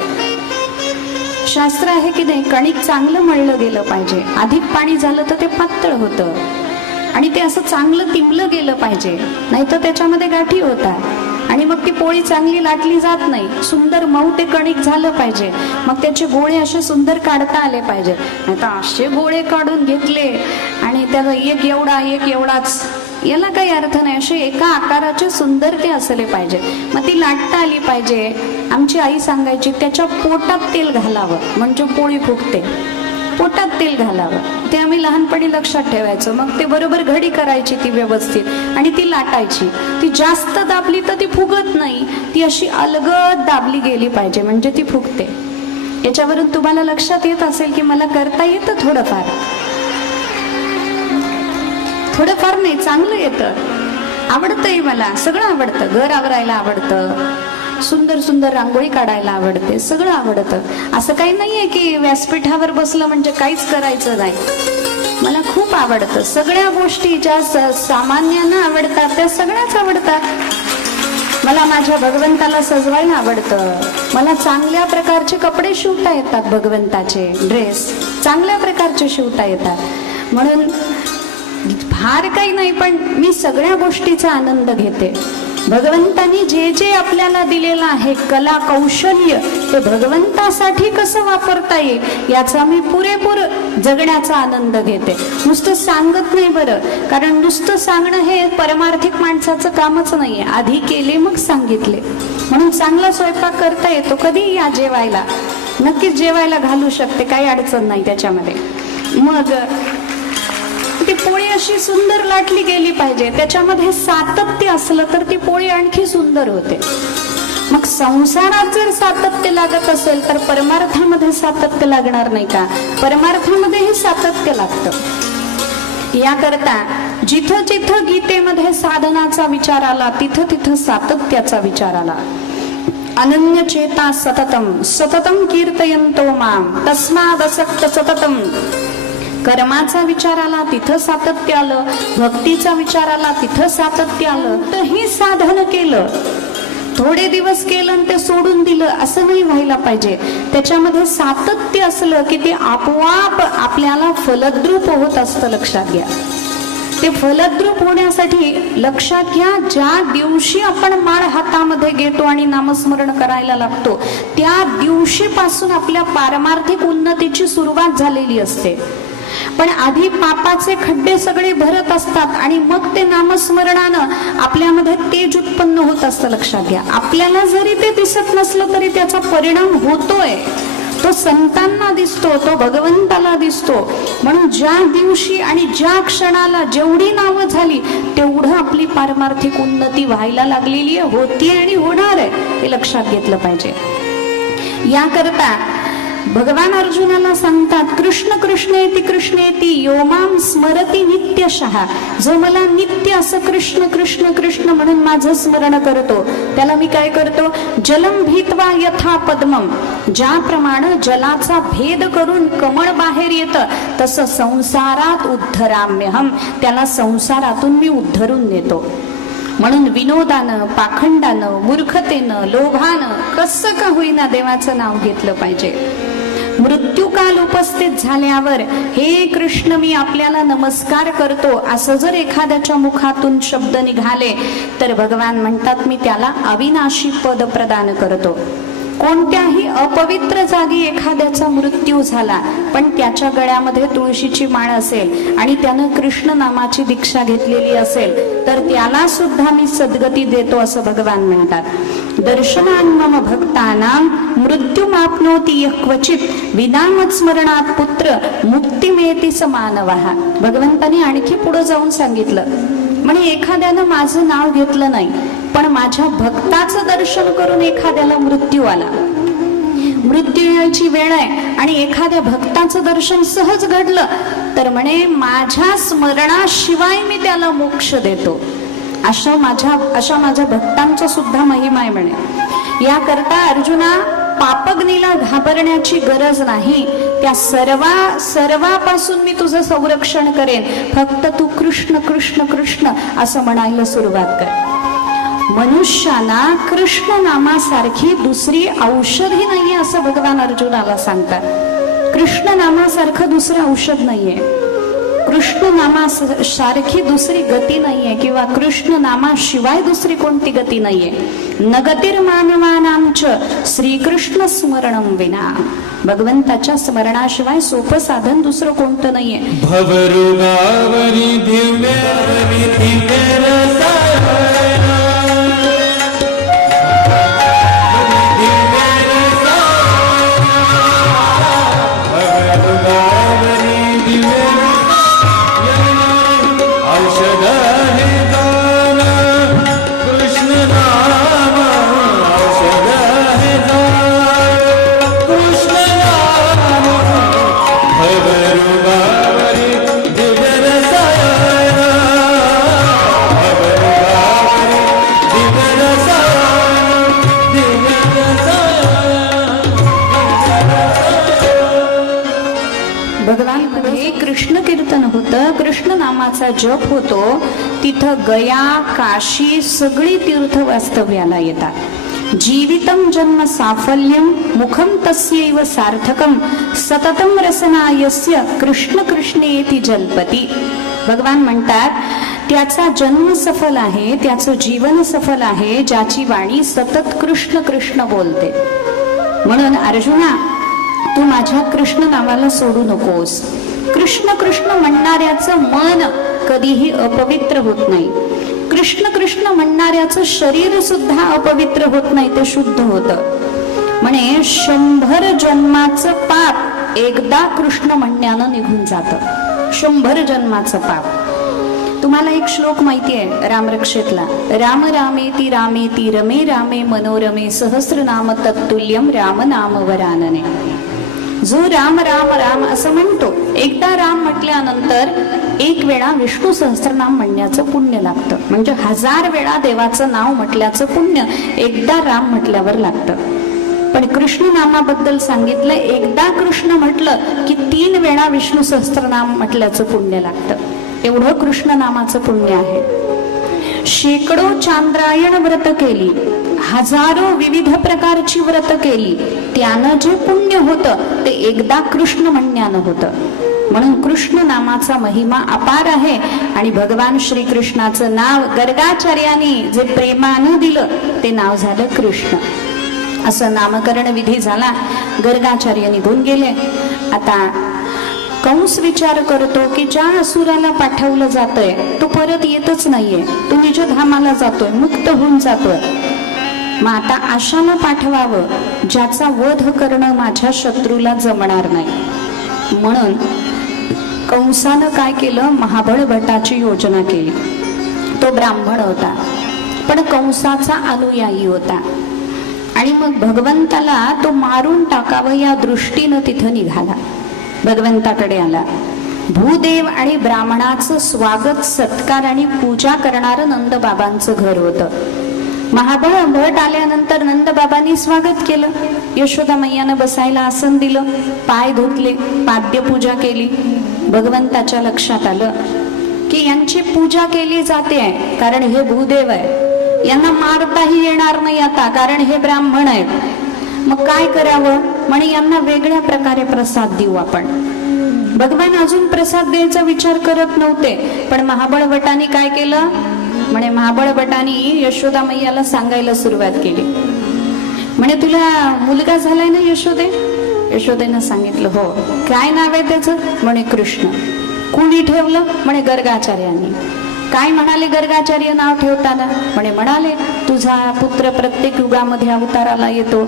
शास्त्र आहे की नाही? कणिक चांगलं मळलं गेलं पाहिजे, अधिक पाणी झालं तर ते पातळ होतं आणि ते असं चांगलं तिंबलं गेलं पाहिजे, नाही तर त्याच्यामध्ये गाठी होतात आणि मग ती पोळी चांगली लाटली जात नाही. सुंदर मऊ ते कणिक झालं पाहिजे, मग त्याचे गोळे असे सुंदर काढता आले पाहिजे. नाही तर असे गोळे काढून घेतले आणि त्याला एक एवढाच, याला काही अर्थ नाही. असे एका आकाराचे सुंदर ते असले पाहिजे, मग ती लाटता आली पाहिजे. आमची आई सांगायची त्याच्या पोटात तेल घालावं म्हणजे पोळी फुगते. पोटात तेल घालावं, ते आम्ही लहानपणी लक्षात ठेवायचं. मग ते बरोबर घडी करायची ती व्यवस्थित आणि ती लाटायची. ती जास्त दाबली तर ती फुगत नाही, ती अशी अलगद दाबली गेली पाहिजे म्हणजे ती फुगते. याच्यावरून तुम्हाला लक्षात येत असेल की मला करता येतं थोडंफार नाही, चांगलं येतं, आवडतंय, मला सगळं आवडतं. घर आवरायला आवडतं, सुंदर सुंदर रांगोळी काढायला आवडते, सगळं आवडतं. असं काही नाहीये की व्यासपीठावर बसलं म्हणजे काहीच करायचं नाही. मला खूप आवडतं. सगळ्या गोष्टी ज्या सामान्यांना आवडतात त्या सगळ्याच आवडतात. मला माझ्या भगवंताला सजवायला आवडतं. मला चांगल्या प्रकारचे कपडे शिवता येतात, भगवंताचे ड्रेस चांगल्या प्रकारचे शिवता येतात. म्हणून फार काही नाही, पण मी सगळ्या गोष्टीचा आनंद घेते. भगवंतानी जे जे आपल्याला दिलेलं आहे कला कौशल्य, ते भगवंतासाठी कसं वापरता येईल याचा मी पुरेपूर जगण्याचा आनंद घेते. नुसतं सांगत नाही बरं, कारण नुसतं सांगणं हे परमार्थिक माणसाचं कामच नाहीये. आधी केले मग सांगितले. म्हणून चांगला स्वयंपाक करता येतो. कधी या जेवायला, नक्कीच जेवायला घालू शकते, काही अडचण नाही त्याच्यामध्ये. मग ती पोळी अशी सुंदर लाटली गेली पाहिजे, त्याच्यामध्ये सातत्य असलं तर ती पोळी आणखी सुंदर होते. मग संसारात जर सातत्य लागत असेल तर परमार्थामध्ये सातत्य लागणार नाही का? परमार्थामध्येही सातत्य लागतं. याकरता जिथं जिथं गीतेमध्ये साधनाचा विचार आला तिथं तिथं सातत्याचा विचार आला. अनन्य चेता सततम सततम कीर्तयन्तो माम तस्मादसक्त सततम. कर्माचा विचार आला तिथं सातत्य आलं, भक्तीचा विचार आला तिथं सातत्य आलं. तर हे साधन केलं, थोडे दिवस केलं आणि ते सोडून दिलं असं नाही व्हायला पाहिजे. त्याच्यामध्ये सातत्य असलं की ते आपोआप आपल्याला फलद्रूप होत असतं. लक्षात घ्या, ते फलद्रूप होण्यासाठी लक्षात घ्या, ज्या दिवशी आपण माळ हातामध्ये घेतो आणि नामस्मरण करायला लागतो त्या दिवशीपासून आपल्या पारमार्थिक उन्नतीची सुरुवात झालेली असते. पण आधी पापाचे खड्डे सगळे भरत असतात आणि मग ते नामस्मरणानं आपल्यामध्ये तेज उत्पन्न होत असतं. लक्षात घ्या, आपल्याला जरी ते दिसत नसलं तरी त्याचा परिणाम होतोय. तो संतांना दिसतो, तो भगवंताला दिसतो. म्हणून ज्या दिवशी आणि ज्या क्षणाला जेवढी नावं झाली तेवढं आपली पारमार्थिक उन्नती व्हायला लागलेली आहे, होतीये आणि होणार आहे, हे लक्षात घेतलं पाहिजे. याकरता भगवान अर्जुनाला सांगतात, कृष्ण कृष्णेती कृष्णेती योमाम स्मरती नित्यशः. जो मला नित्य असं कृष्ण कृष्ण कृष्ण म्हणून माझं स्मरण करतो त्याला मी काय करतो? जलम भीत्वा यथा पद्मम. ज्याप्रमाणे जलाचा भेद करून कमळ बाहेर येतं तसं संसारात उद्धराम्यहम. त्याला संसारातून मी उद्धरून नेतो. म्हणून विनोदानं, पाखंडानं, मूर्खतेनं, लोभानं कसं का होईना देवाचं नाव घेतलं पाहिजे. मृत्यूकाल उपस्थित झाल्यावर हे कृष्ण मी आपल्याला नमस्कार करतो असं जर एखाद्याच्या मुखातून शब्द निघाले तर भगवान म्हणतात मी त्याला अविनाशी पद प्रदान करतो. कोणत्याही अपवित्र जागी एखाद्याचा मृत्यू झाला पण त्याच्या गळ्यामध्ये तुळशीची माळ असेल आणि त्यानं कृष्ण नामाची दीक्षा घेतलेली असेल तर त्याला सुद्धा मी सद्गती देतो असं भगवान म्हणतात. दर्शनान मम भक्तानां मृत्युमाप्नोति यः क्वचित विनामत्स्मरणात् पुत्र मुक्तिमेति स मानवः. भगवंतांनी आणखी पुढे जाऊन सांगितलं, म्हणजे एखाद्यानं माझं नाव घेतलं नाही पण माझ्या भक्ताचं दर्शन करून एखाद्याला मृत्यू आला, मृत्यू यायची वेळ आहे आणि एखाद्या भक्ताचं दर्शन सहज घडलं तर म्हणे माझ्या स्मरणाशिवाय मी त्याला मोक्ष देतो. अशा माझ्या भक्तांचा सुद्धा महिमा आहे म्हणे. याकरता अर्जुना पापग्नीला घाबरण्याची गरज नाही. त्या सर्वापासून मी तुझं संरक्षण करेन. फक्त तू कृष्ण कृष्ण कृष्ण असं म्हणायला सुरुवात कर. मनुष्याला कृष्ण नामासारखी दुसरी औषधी नाहीये असं भगवान अर्जुनाला सांगतात. कृष्ण नामासारखं दुसरं औषध नाहीये, कृष्ण नामासारखी दुसरी गती नाहीये किंवा कृष्ण नामाशिवाय दुसरी कोणती गती नाहीये. न गतिर्मानवानांच श्रीकृष्ण स्मरणं विना. भगवंताच्या स्मरणाशिवाय सोपं साधन दुसरं कोणतं नाहीये. भवरुगावरी दिव्य कृष्ण कीर्तन होतं, कृष्ण नामाचा जप होतो. तिथं गया, काशी सगळी तीर्थ वास्तव्याला येतात. जीवितम जन्म साफल्यम मुखम तस्यैव सार्थकम सततम रसना यस्य कृष्ण कृष्णेति जल्पती. भगवान म्हणतात त्याचा जन्म सफल आहे, त्याचं जीवन सफल आहे ज्याची वाणी सतत कृष्ण कृष्ण बोलते. म्हणून अर्जुना तू माझ्या कृष्ण नावाला सोडू नकोस. कृष्ण कृष्ण म्हणणाऱ्याचं मन कधीही अपवित्र होत नाही. कृष्ण कृष्ण म्हणणाऱ्याचं शरीर सुद्धा अपवित्र होत नाही, ते शुद्ध होतं. म्हणे 100 जन्माचं पाप एकदा कृष्ण म्हणण्यानं निघून जातं. 100 जन्माचं पाप. तुम्हाला एक श्लोक माहिती आहे रामरक्षेतला, राम रामेती रामेती रमे रामे मनोरमे सहस्रनाम तत्तुल्यम राम नाम वरानने. जो राम राम राम असं म्हणतो, एकदा राम म्हटल्यानंतर 1 वेळा विष्णू सहस्रनाम म्हणण्याचं पुण्य लागतं. म्हणजे 1000 वेळा देवाचं नाव म्हटल्याचं पुण्य एकदा राम म्हटल्यावर लागतं. पण कृष्ण नामाबद्दल सांगितलं, एकदा कृष्ण म्हटलं की 3 वेळा विष्णू सहस्त्रनाम म्हटल्याचं पुण्य लागतं. एवढं कृष्ण नामाचं पुण्य आहे. शेकडो चांद्रायण व्रत केली, हजारो विविध प्रकारची व्रत केली, त्यानं जे पुण्य होतं ते एकदा कृष्ण म्हणण्यानं होतं. म्हणून कृष्ण नामाचा महिमा अपार आहे. आणि भगवान श्रीकृष्णाचं नाव गर्गाचार्यांनी जे प्रेमानं दिलं ते नाव झालं कृष्ण. असं नामकरण विधी झाला. गर्गाचार्य निघून गेले. आता कंस विचार करतो की ज्या असुराला पाठवलं जातंय तो परत येतच नाहीये, तो निज धामाला जातोय, मुक्त होऊन जातोय. मग आता अशाला पाठवावं ज्याचा वध करणं माझ्या शत्रूला जमणार नाही. म्हणून कंसानं काय केलं, महाबळ भटाची योजना केली. तो ब्राह्मण होता पण कंसाचा अनुयायी होता. आणि मग भगवंताला तो मारून टाकावं या दृष्टीनं तिथं निघाला, भगवंताकडे आला. भूदेव आणि ब्राह्मणाचं स्वागत सत्कार आणि पूजा करणारं नंदबाबांचं घर होतं. महाबळ भट आल्यानंतर नंदबाबांनी स्वागत केलं. यशोदा मैयानं बसायला आसन दिलं, पाय धुतले, पाद्य पूजा केली. भगवंताच्या लक्षात आलं की यांची पूजा केली जाते आहे कारण हे भूदेव आहे, यांना मारताही येणार नाही आता कारण हे ब्राह्मण आहेत. मग काय करावं, म्हणे यांना वेगळ्या प्रकारे प्रसाद देऊ आपण. भगवान अजून प्रसाद द्यायचा विचार करत नव्हते, पण महाबळ भटाने काय केलं, म्हणे महाबळ भटाने यशोदा मैयाला सांगायला सुरुवात केली. म्हणे तुला मुलगा झालाय ना यशोदे? यशोदेनं सांगितलं हो. काय नाव आहे त्याचं? म्हणे कृष्ण. कुणी ठेवलं? म्हणे गर्गाचार्यांनी. काय म्हणाले गर्गाचार्य नाव ठेवताना? म्हणाले तुझा पुत्र प्रत्येक युगामध्ये अवताराला येतो,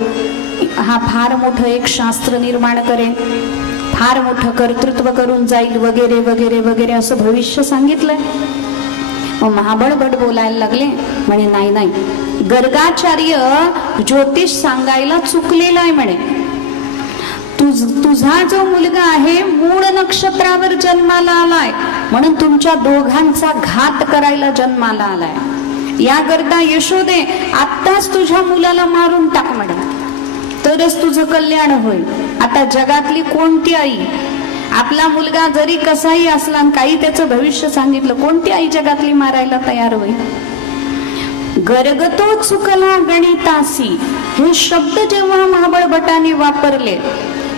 हा फार मोठं एक शास्त्र निर्माण करेल, फार मोठं कर्तृत्व करून जाईल वगैरे वगैरे वगैरे असं भविष्य सांगितलंय. मग महाबळ भट बोलायला लागले. म्हणे नाही नाही, गर्गाचार्य ज्योतिष सांगायला चुकलेला आहे. म्हणे तुझा जो मुलगा आहे मूळ नक्षत्रावर जन्माला आलाय, म्हणून तुमच्या दोघांचा घात करायला जन्माला आलाय. याकरता यशोदे आत्ताच तुझ्या मुलाला मारून टाक म्हणे, तरच तुझं कल्याण होईल. आता जगातली कोणती आई, आपला मुलगा जरी कसाही असला आणि काही त्याचं भविष्य सांगितलं, कोणती आई जगातली मारायला तयार होईल? गर्गतो चुकला गणितासी हे शब्द जेव्हा महाबळ भटाने वापरले,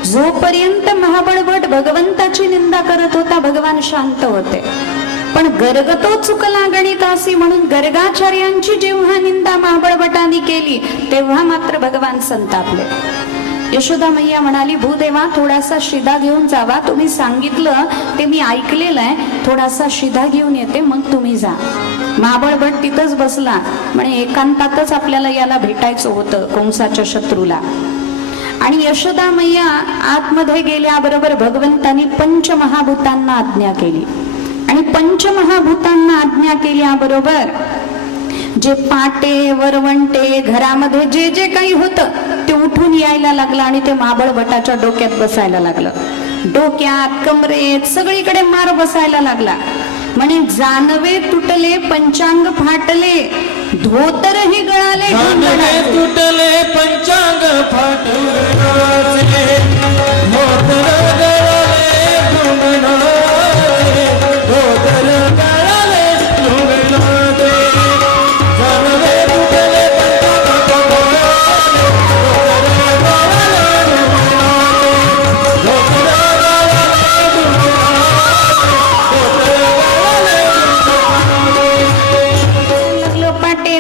जोपर्यंत महाबळ भट भगवंताची निंदा करत होता भगवान शांत होते. पण गर्गतो चुकला गणितासी म्हणून गर्गाचार्यांची जेव्हा निंदा महाबळ भटाने केली तेव्हा मात्र भगवान संतापले. यशोदा मैया म्हणाली, भूदेवा थोडासा शिधा घेऊन जावा, तुम्ही सांगितलं ते मी ऐकलेलं आहे, थोडासा शिधा घेऊन येते मग तुम्ही जा. महाबळ भट तिथंच बसला. म्हणे एकांतातच आपल्याला याला भेटायचं होतं कंसाच्या शत्रूला. आणि यशोदा मैया आतमध्ये गेल्याबरोबर भगवंतांनी पंचमहाभूतांना आज्ञा केली. आणि पंचमहाभूतांना आज्ञा केल्याबरोबर जे पाटे वरवंटे घरामध्ये जे जे काही होतं ते उठून यायला लागलं आणि ते महाबळ भटाच्या डोक्यात बसायला लागलं. डोक्यात कमरेत सगळीकडे मार बसायला लागला. म्हणे जानवे तुटले पंचांग फाटले धोतरही गळाले तुटले पंचांग फाटले धोतर गळाले धोतर गळाले जानवे तुटले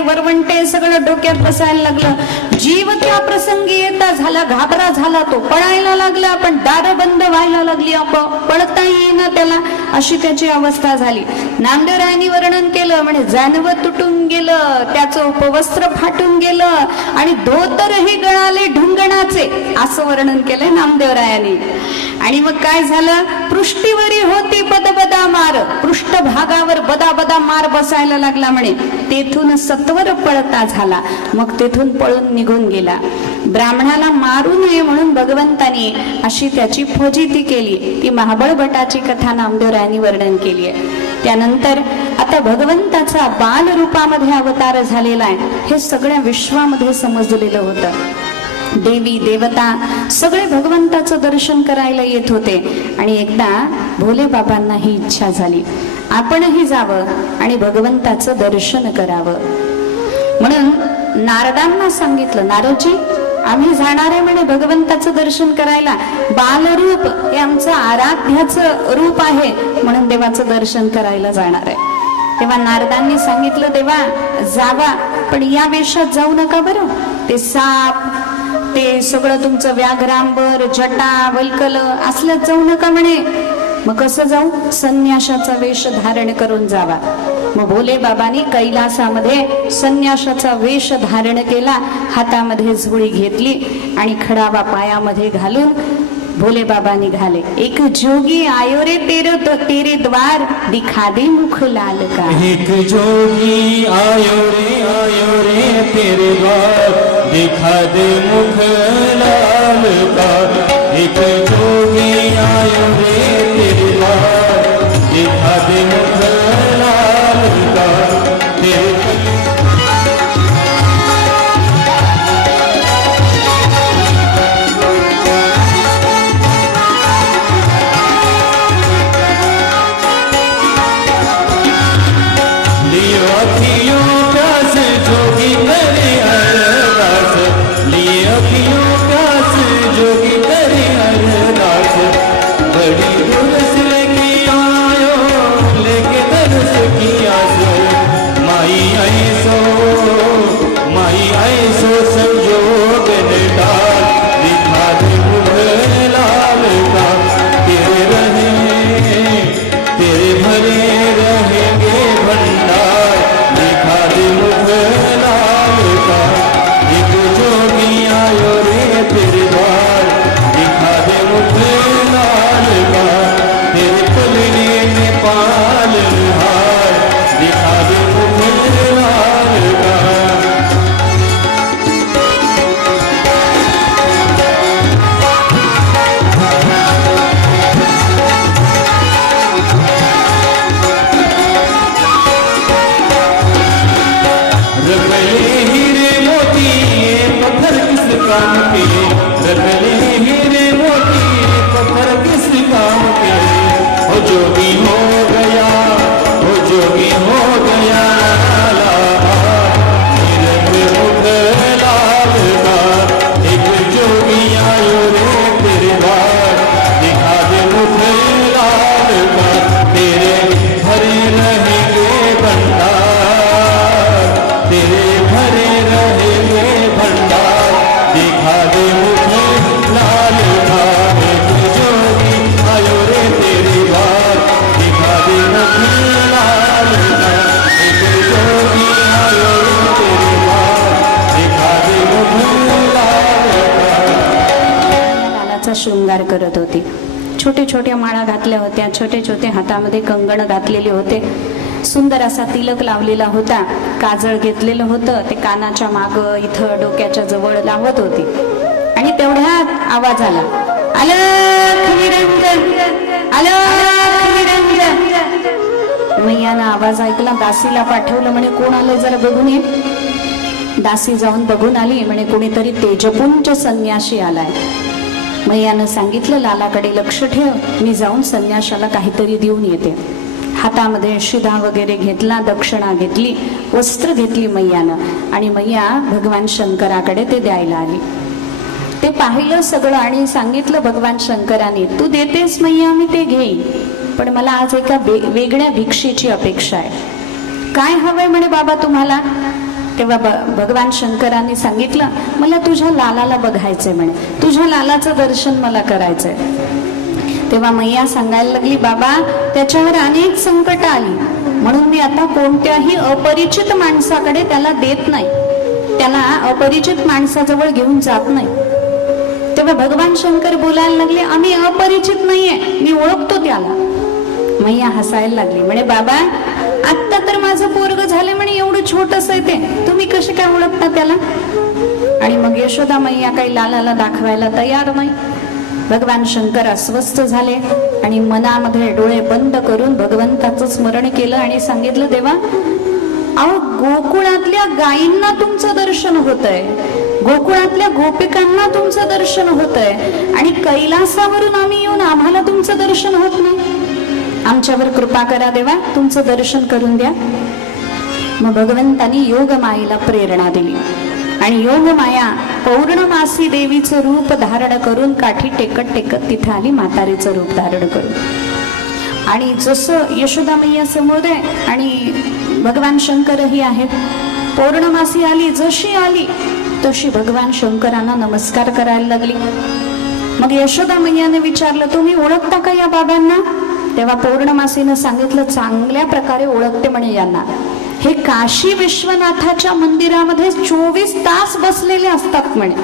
वरवंटे सगळं डोक्यात बसायला लागलं. जीव त्या प्रसंगी येता झाला त्याला घाबरा झाला, तो पळायला लागला, पण दारं बंद व्हायला लागली, पळता येईना त्याला, अशी त्याची अवस्था झाली. नामदेवरायांनी वर्णन केलं, म्हणे जानवं तुटून गेलं, त्याचं उपवस्त्र फाटून गेलं आणि धोतरही गळाले ढुंगणाचे, असं वर्णन केलंय नामदेवरायांनी. आणि मग काय झालं, पृष्ठीवरी होती बदबदा मार, पृष्ठभागावर बदा बदा मार बसायला लागला म्हणे. तेथून सत्वर पळता झाला, मग तेथून पळून निघून गेला. ब्राह्मणाला मारू नये म्हणून भगवंतानी अशी त्याची फजिती केली. ती महाबळ भटाची कथा नामदेवरायांनी वर्णन केली आहे. त्यानंतर आता भगवंताचा बाल रूपामध्ये अवतार झालेला आहे, हे सगळ्या विश्वामध्ये समजलेलं होतं. देवी देवता सगळे भगवंताचं दर्शन करायला येत होते. आणि एकदा भोले बाबांना ही इच्छा झाली, आपणही जावं आणि भगवंताचं दर्शन करावं. म्हणून नारदांना सांगितलं, नारदजी आम्ही जाणार आहे म्हणे भगवंताचं दर्शन करायला, बालरूप हे आमचं आराध्याचं रूप आहे, म्हणून देवाचं दर्शन करायला जाणार आहे. तेव्हा नारदांनी सांगितलं, देवा जावा, पण या वेशात जाऊ नका बरं, ते साप ते सगळं तुमचं व्याघ्रांबर जटा वल्कल असल्यात जाऊ नका म्हणे. मग कसं जाऊ, संन्यासाचा वेश धारण करून जावा. मग भोले बाबांनी कैलासामध्ये संन्यासाचा वेश धारण केला, हातामध्ये झोळी घेतली आणि खडावा पायामध्ये घालून भोले बाबा निघाले. एक जोगी आयो रे तेरे द्वार, दिखा दे मुख लाल का. एक जोगी आयो रे तेरे द्वार, दिखा दे मुख लाल का. एक जोगी आयो रे तेरे द्वार, दिखा दे मुख लाल का. तेरे शृंगार करत होती. छोटे छोट्या माळा घातल्या होत्या, छोटे छोटे हातामध्ये कंगण घातलेले होते, सुंदर असा तिलक लावलेला होता, काजळ घेतलेलं होतं, ते कानाच्या माग इथं डोक्याच्या जवळ लावत होती. आणि तेवढ्यात आवाज आला, अलख निरंजन, अलख निरंजन. मैयानं आवाज ऐकला, दासीला पाठवलं, म्हणे कोण आलंय जरा बघून ये. दासी जाऊन बघून आली, म्हणे कोणीतरी तेजपुंज संन्यासी आलाय. मैयानं सांगितलं, लालाकडे लक्ष ठेव, मी जाऊन संन्याशाला काहीतरी देऊन येते. हातामध्ये शिधा वगैरे घेतला, दक्षिणा घेतली, वस्त्र घेतली मैयानं, आणि मैया भगवान शंकराकडे ते द्यायला आली. ते पाहिलं सगळं आणि सांगितलं भगवान शंकराने, तू देतेस मैया, मी ते घेईन, पण मला आज एका वेगळ्या भिक्षेची अपेक्षा आहे. काय हवंय म्हणे बाबा तुम्हाला. तेव्हा भगवान शंकरांनी सांगितलं, मला तुझ्या लालाला बघायचंय म्हणे, तुझ्या लालाचं दर्शन मला करायचंय. तेव्हा मैया सांगायला लागली, बाबा त्याच्यावर अनेक संकट आली, म्हणून मी आता कोणत्याही अपरिचित माणसाकडे त्याला देत नाही, त्याला अपरिचित माणसाजवळ घेऊन जात नाही. तेव्हा भगवान शंकर बोलायला लागले, आम्ही अपरिचित नाहीये, मी ओळखतो त्याला. मैया हसायला लागली, म्हणे बाबा आत्ता तर माझं पोरग झालं म्हणे, एवढं छोटस आहे ते, तुम्ही कसे काय ओळखता त्याला? आणि मग यशोदा मैया काही लालाला दाखवायला तयार नाही. भगवान शंकर अस्वस्थ झाले आणि मनामध्ये डोळे बंद करून भगवंताचं स्मरण केलं आणि सांगितलं, देवा अहो गोकुळातल्या गायींना तुमचं दर्शन होतंय, गोकुळातल्या गोपिकांना तुमचं दर्शन होतंय, आणि कैलासावरून आम्ही येऊन आम्हाला तुमचं दर्शन होत नाही. आमच्यावर कृपा करा देवा, तुमचं दर्शन करून द्या. मग भगवंतानी योगमायेला प्रेरणा दिली आणि योगमाया पौर्णमासी देवीचं रूप धारण करून काठी टेकत टेकत तिथे आली, म्हातारीचं रूप धारण करून. आणि जसं यशोदा मैया समोर आहे आणि भगवान शंकरही आहेत, पौर्णमासी आली, जशी आली तशी भगवान शंकरांना नमस्कार करायला लागली. मग यशोदा मैयाने विचारलं, तुम्ही ओळखता का या बाबांना? तेव्हा पौर्णमासीनं सांगितलं, चांगल्या प्रकारे ओळखते म्हणे यांना, हे काशी विश्वनाथाच्या मंदिरामध्ये 24 तास बसलेले असतात म्हणे,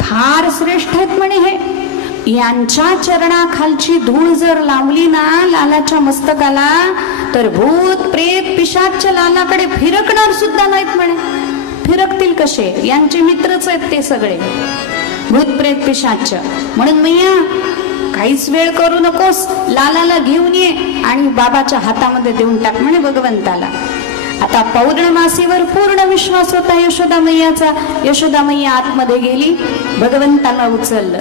फार श्रेष्ठ आहेत म्हणे हे. यांच्या चरणाखालची धूळ जर लावली ना लालाच्या मस्तकाला, तर भूत प्रेत पिशाच लालाकडे फिरकणार सुद्धा नाहीत म्हणे. फिरकतील कसे? यांचे मित्रच आहेत ते सगळे, भूत प्रेत पिशाच. म्हणून मैया काहीच वेळ करू नकोस, लालाला घेऊन ये आणि बाबाच्या हातामध्ये देऊन टाक म्हणे भगवंताला. आता पौर्णमासीवर पूर्ण विश्वास होता यशोदा मैयाचा. यशोदा मैया आतमध्ये गेली, भगवंताला उचललं.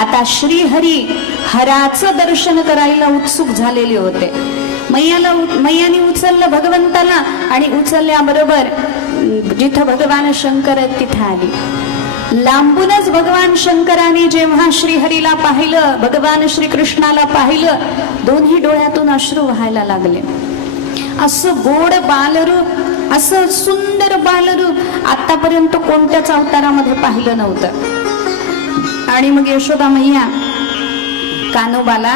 आता श्रीहरी हराचं दर्शन करायला उत्सुक झालेले होते. मैयाने उचललं भगवंताला आणि उचलल्याबरोबर जिथं भगवान शंकर आहेत तिथे आली. लांबूनच भगवान शंकराने जेव्हा श्रीहरीला पाहिलं, भगवान श्रीकृष्णाला पाहिलं, दोन्ही डोळ्यातून अश्रू व्हायला लागले. असं गोड बालरूप, असं सुंदर बालरूप आतापर्यंत कोणत्याच अवतारामध्ये पाहिलं नव्हतं. आणि मग यशोदा मैया कानोबाला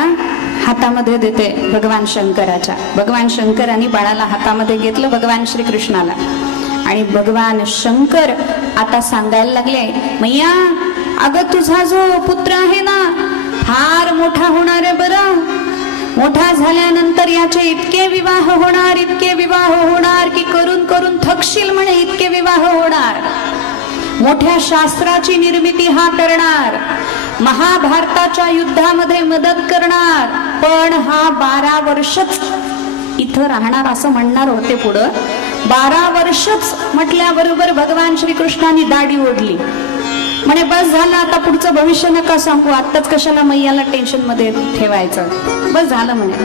हातामध्ये देते भगवान शंकराच्या. भगवान शंकरांनी बाळाला हातामध्ये घेतलं, भगवान श्रीकृष्णाला. आणि भगवान शंकर आता सांगायला लागले, मैया अगं तुझा जो पुत्र आहे ना फार मोठा होणार आहे बरं, मोठा झाल्यानंतर याचे इतके विवाह होणार, इतके विवाह होणार की करून करून थकशील म्हणे, इतके विवाह होणार. मोठ्या शास्त्राची निर्मिती हा करणार, महाभारताच्या युद्धामध्ये मदत करणार, पण हा 12 वर्षच इथं राहणार असं म्हणणार होते पुढं. 12 वर्षच म्हटल्याबरोबर भगवान श्रीकृष्णाने दाढी ओढली, म्हणे बस झालं, आता पुढचं भविष्य नका सांगू, आत्ताच कशाला मैयाला टेन्शन मध्ये ठेवायचं, बस झालं म्हणे.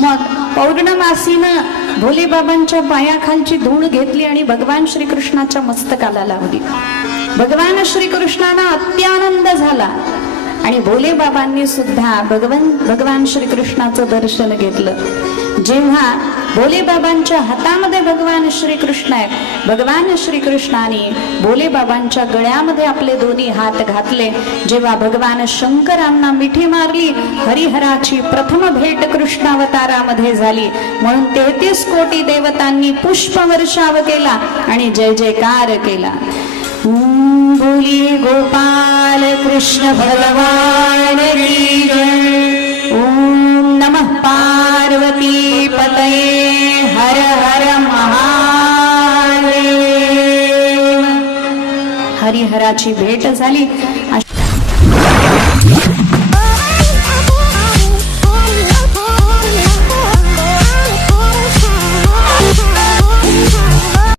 मग पौर्णमासीनं भोले बाबांच्या पायाखालची धूळ घेतली आणि भगवान श्रीकृष्णाच्या मस्तकाला लावली. भगवान श्रीकृष्णाला अत्यानंद झाला आणि भोले बाबांनी सुद्धा भगवान श्रीकृष्णाचं दर्शन घेतलं. जेव्हा भोले बाबांच्या हातामध्ये भगवान श्रीकृष्ण आहे, भगवान श्रीकृष्णाने भोले बाबांच्या गळ्यामध्ये आपले दोन्ही हात घातले. जेव्हा भगवान शंकरांना मिठी मारली, हरिहराची प्रथम भेट कृष्णावतारामध्ये झाली. म्हणून 33 कोटी देवतांनी पुष्पवर्षाव केला आणि जय जयकार केला. बोलिए गोपाल कृष्ण भगवान की जय. ओम नमः पार्वती पतये हर हर महादेव. हरिहराची भेट झाली